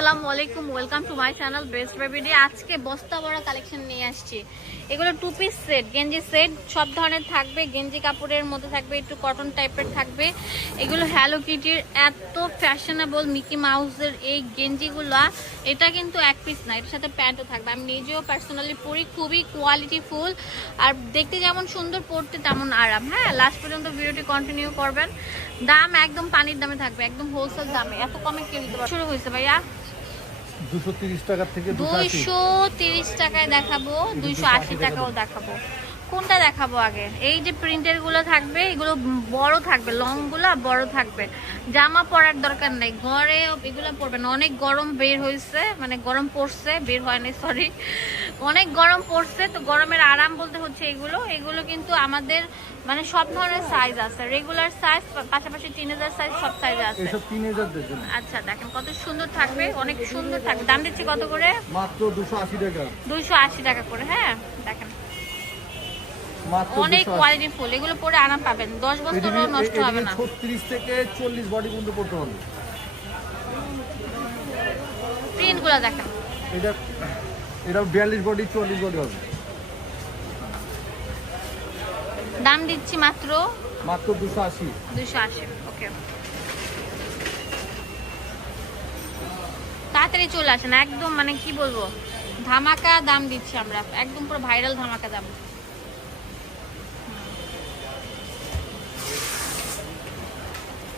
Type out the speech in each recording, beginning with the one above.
আসসালামু আলাইকুম welcome to my channel best বেবিডি আজকে বস্তা বড় কালেকশন নিয়ে আসছি। এগুলো টু পিস সেট গেঞ্জি সেট সব ধরনের থাকবে, গেঞ্জি কাপড়ের মধ্যে থাকবে, একটু কটন টাইপের থাকবে। এগুলো হ্যালো কিটির এত ফ্যাশনেবল মিকি মাউসের এই গেঞ্জিগুলো, এটা কিন্তু এক পিস না, এটার সাথে প্যান্টও থাকবে। আমি নিজেও পার্সোনালি পরি, খুবই কোয়ালিটি ফুল আর দেখতে যেমন সুন্দর পড়তে তেমন আরাম। হ্যাঁ লাস্ট পর্যন্ত ভিডিওটি কন্টিনিউ করবেন। দাম একদম পানির দামে থাকবে, একদম হোলসেল দামে। এত কমে পারবে শুরু হয়েছে ভাইয়া। দুশো তিরিশ টাকা থেকে দুশো আশি। দুইশো তিরিশ টাকায় দেখাবো দুইশো আশি টাকাও দেখাবো। কোনটা দেখাবো আগে? এই যে প্রিন্টেরগুলো থাকবে এগুলো বড় থাকবে লংগুলা বড় থাকবে। জামা পরার দরকার নেই ঘরে এগুলো পরবেন অনেক গরম বের হয়েছে মানে গরম পড়ছে বের হয় নাই সরি অনেক গরম পড়ছে তো গরমের আরাম বলতে হচ্ছে এগুলো। এগুলো কিন্তু আমাদের মানে সব ধরনের সাইজ আছে। রেগুলার সাইজ পাশাপাশি টিনেজার সাইজ সব সাইজ আছে। এসব হাজার দেখুন আচ্ছা দেখেন কত সুন্দর থাকবে অনেক সুন্দর থাকবে। দাম দিচ্ছি কত করে? মাত্র দুশো আশি টাকা। দুইশো আশি টাকা করে হ্যাঁ? দেখেন। অনেক কোয়ালিটি ফুল এগুলো পরে আরাম পাবেন। দশ বছরও নষ্ট হবে না। ছত্রিশ থেকে চল্লিশ বডি পর্যন্ত পড়তে হবে। প্রিন্টগুলো দেখেন। এটা এটা বিয়াল্লিশ বডি চল্লিশ বডি হবে। দাম দিচ্ছি মাত্র মাত্র দুশো আশি। দুইশো আশি ওকে। তাড়াতাড়ি চলে আসেন একদম মানে কি বলব ধামাকা দাম দিচ্ছি আমরা একদম পুরো ভাইরাল ধামাকা দাম।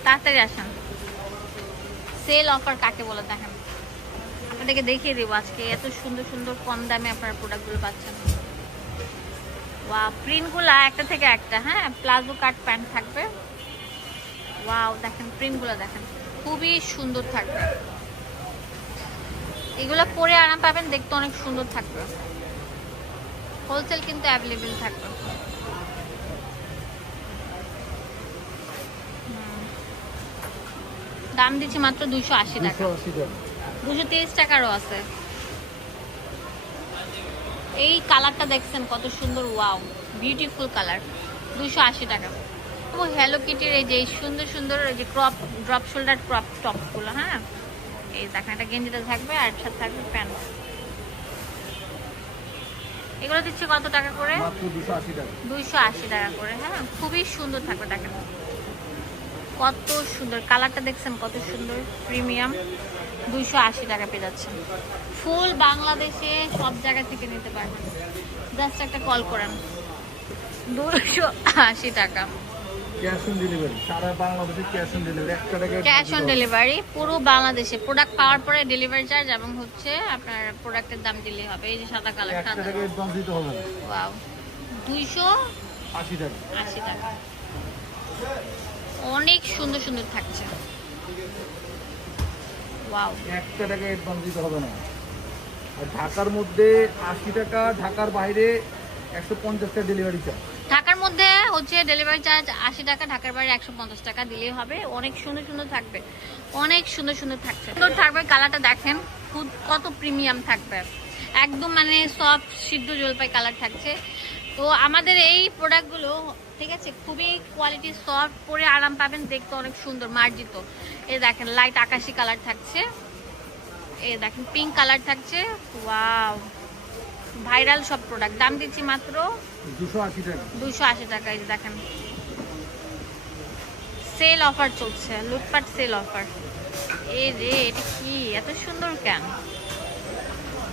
তাড়াতাড়ি আসেন। সেল অফার কাকে বলে দেখেন। আপনাদেরকে দেখিয়ে দেবো আজকে এত সুন্দর সুন্দর কম দামে আপনারা প্রোডাক্টগুলো পাচ্ছেন। ওয়া প্রিন্টগুলো একটা থেকে একটা হ্যাঁ? প্লাজো কাট প্যান্ট থাকবে। ওয়াও দেখেন প্রিন্টগুলো দেখেন। খুবই সুন্দর থাকবে। এগুলো পরে আরাম পাবেন দেখতে অনেক সুন্দর থাকবে। হোলসেল কিন্তু অ্যাভেলেবেল থাকবে। দাম দিচ্ছি মাত্র দুইশো আশি টাকা। দুশো আশি টাকা। দুশো তিরিশ টাকারও আছে। এই কালারটা দেখছেন কত সুন্দর ওয়াও বিউটিফুল কালার দুশো আশি টাকা। ও হ্যালো কিটির এই যে সুন্দর সুন্দর এই যে ক্রপ ড্রপ শোল্ডার ক্রপ টপগুলো হ্যাঁ? এই দেখেন একটা গেঞ্জিটা থাকবে আর সাথে থাকবে প্যান্ট। এগুলো দিচ্ছে কত টাকা করে? দুইশো আশি টাকা করে হ্যাঁ? খুবই সুন্দর থাকবে দেখেন। কত সুন্দর কালারটা দেখছেন কত সুন্দর প্রিমিয়াম। দুইশো আশি টাকা পেয়ে যাচ্ছেন ফুল বাংলাদেশে সব জায়গা থেকে নিতে পারবেন। জাস্ট একটা কল করেন। দুশো আশি টাকা। ক্যাশ অন ডেলিভারি পুরো বাংলাদেশে। প্রোডাক্ট পাওয়ার পরে ডেলিভারি চার্জ এবং হচ্ছে আপনার প্রোডাক্টের দাম দিলেই হবে। এই যে সাদা কালারটা ওয়াও দুইশো আশি টাকা। আশি টাকা। অনেক সুন্দর সুন্দর থাকছে। একটা টাকা অ্যাডভান্স দিতে হবে না। আর ঢাকার মধ্যে আশি টাকা ঢাকার বাইরে একশো পঞ্চাশ টাকা ডেলিভারি চার্জ ঢাকার মধ্যে হচ্ছে ডেলিভারি চার্জ আশি টাকা ঢাকার বাইরে একশো পঞ্চাশ টাকা দিলেই হবে। অনেক সুন্দর সুন্দর থাকবে। অনেক সুন্দর সুন্দর থাকছে। সুন্দর থাকবে কালারটা দেখেন। খুব কত প্রিমিয়াম থাকবে। একদম মানে সফট সিদ্ধ জলপাই কালার থাকছে। তো আমাদের এই প্রোডাক্টগুলো ঠিক আছে, খুবই কোয়ালিটি সফট পরে আরাম পাবেন, দেখতে অনেক সুন্দর, মার্জিত। এই দেখেন লাইট আকাশি কালার থাকছে। এই দেখেন পিঙ্ক কালার থাকছে। ওয়াও ভাইরাল সব প্রোডাক্ট দাম দিচ্ছি মাত্র দুশো আশি টাকা। এই দেখেন। সেল অফার চলছে, লুটপাট সেল অফার এ রে, এটা কি? এত সুন্দর কেন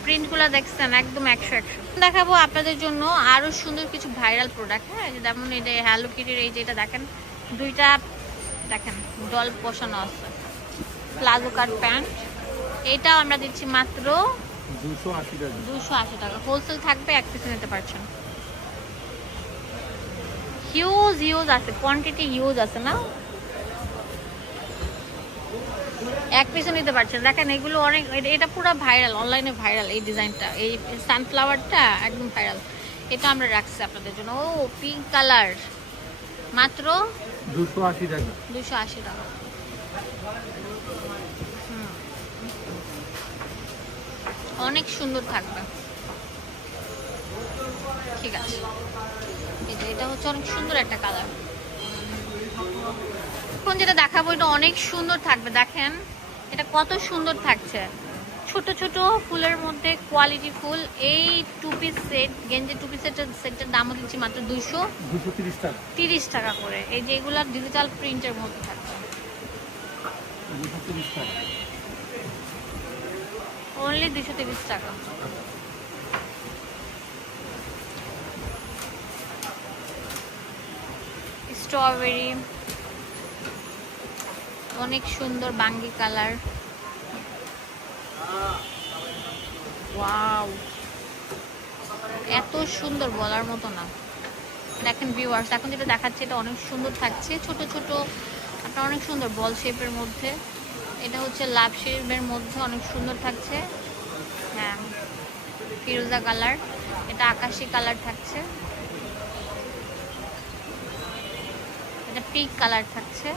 প্রিন্টগুলো দেখছেন একদম একশো একশো। দেখাবো আপনাদের জন্য আরও সুন্দর কিছু ভাইরাল প্রোডাক্ট হ্যাঁ? যেমন এটা হ্যালো কিটির এই যেটা দেখেন দুইটা দেখেন ডল বসানো আছে। প্লাজো কাট প্যান্ট এটাও আমরা দিচ্ছি মাত্র দুশো আশি টাকা। হোলসেল থাকবে এক পিসে নিতে পারছেন। হিউজ হিউজ আছে কোয়ান্টিটি হিউজ আছে না? এক পিসও নিতে পারছেন দেখেন এগুলো অনেক এটা- এটা পুরো ভাইরাল অনলাইনে ভাইরাল এই ডিজাইনটা এই সানফ্লাওয়ারটা একদম ভাইরাল এটা আমরা রাখছি আপনাদের জন্য। ও পিঙ্ক কালার মাত্র দুশো আশি টাকা। দুশো আশি টাকা। অনেক সুন্দর থাকবে। ঠিক আছে। যে এটা হচ্ছে অনেক সুন্দর একটা কালার এখন যেটা দেখাবো এটা অনেক সুন্দর থাকবে। দেখেন এটা কত সুন্দর থাকছে। ছোট ছোট ফুলের মধ্যে কোয়ালিটি ফুল। এই টু পিস সেট গেঞ্জি টু পিস সেটের সেটের দামও দিচ্ছি মাত্র দুশো তিরিশ টাকা। করে। এই যে এগুলা ডিজিটাল প্রিন্টের মধ্যে দুশো অনলি দুশো তিরিশ টাকা। স্ট্রবেরি অনেক সুন্দর বাঙ্গি কালার। এত সুন্দর বলার মতো না। দেখেন ভিউয়ার্স এখন যেটা দেখাচ্ছে, এটা অনেক সুন্দর থাকছে। ছোট ছোট, আপনার অনেক সুন্দর বল শেপের মধ্যে। এটা হচ্ছে লাভ শেপের মধ্যে অনেক সুন্দর থাকছে। হ্যাঁ ফিরোজা কালার। এটা আকাশি কালার থাকছে। এটা পিঙ্ক কালার থাকছে।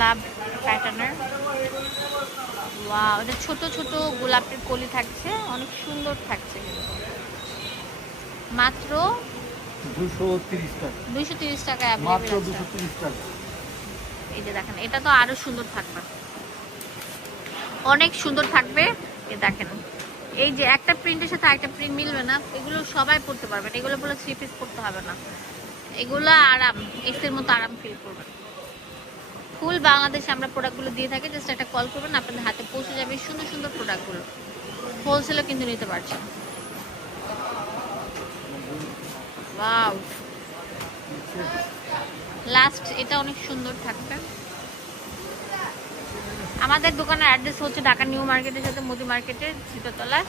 লাভ প্যাটার্নের। এটা ছোট ছোট গোলাপের কলি থাকছে অনেক সুন্দর থাকছে মাত্র দুশো তিরিশ টাকা। দুইশো তিরিশ টাকায় মাত্র দুশো তিরিশ টাকা। এই যে দেখেন এটা তো আরও সুন্দর থাকবে। অনেক সুন্দর থাকবে। এ দেখেন এই যে একটা প্রিন্টের সাথে একটা প্রিন্ট মিলবে না এগুলো সবাই পড়তে পারবেন এগুলো বলে থ্রি পিস পড়তে হবে না। এগুলো আরাম এক্সের মতো আরাম ফিল করবেন ফুল বাংলাদেশে আমরা প্রোডাক্টগুলো দিয়ে থাকি জাস্ট একটা কল করবেন, আপনাদের হাতে পৌঁছে যাবে সুন্দর সুন্দর প্রোডাক্টগুলো হোলসেলও কিন্তু নিতে পারছেন। লাস্ট এটা অনেক সুন্দর থাকবে। আমাদের দোকানের অ্যাড্রেস হচ্ছে ঢাকা নিউ মার্কেটের সাথে মোদি মার্কেটের তলায়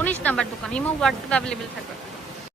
উনিশ নাম্বার দোকান, ইমো হোয়াটসঅ্যাপ অ্যাভেলেবেল থাকবে।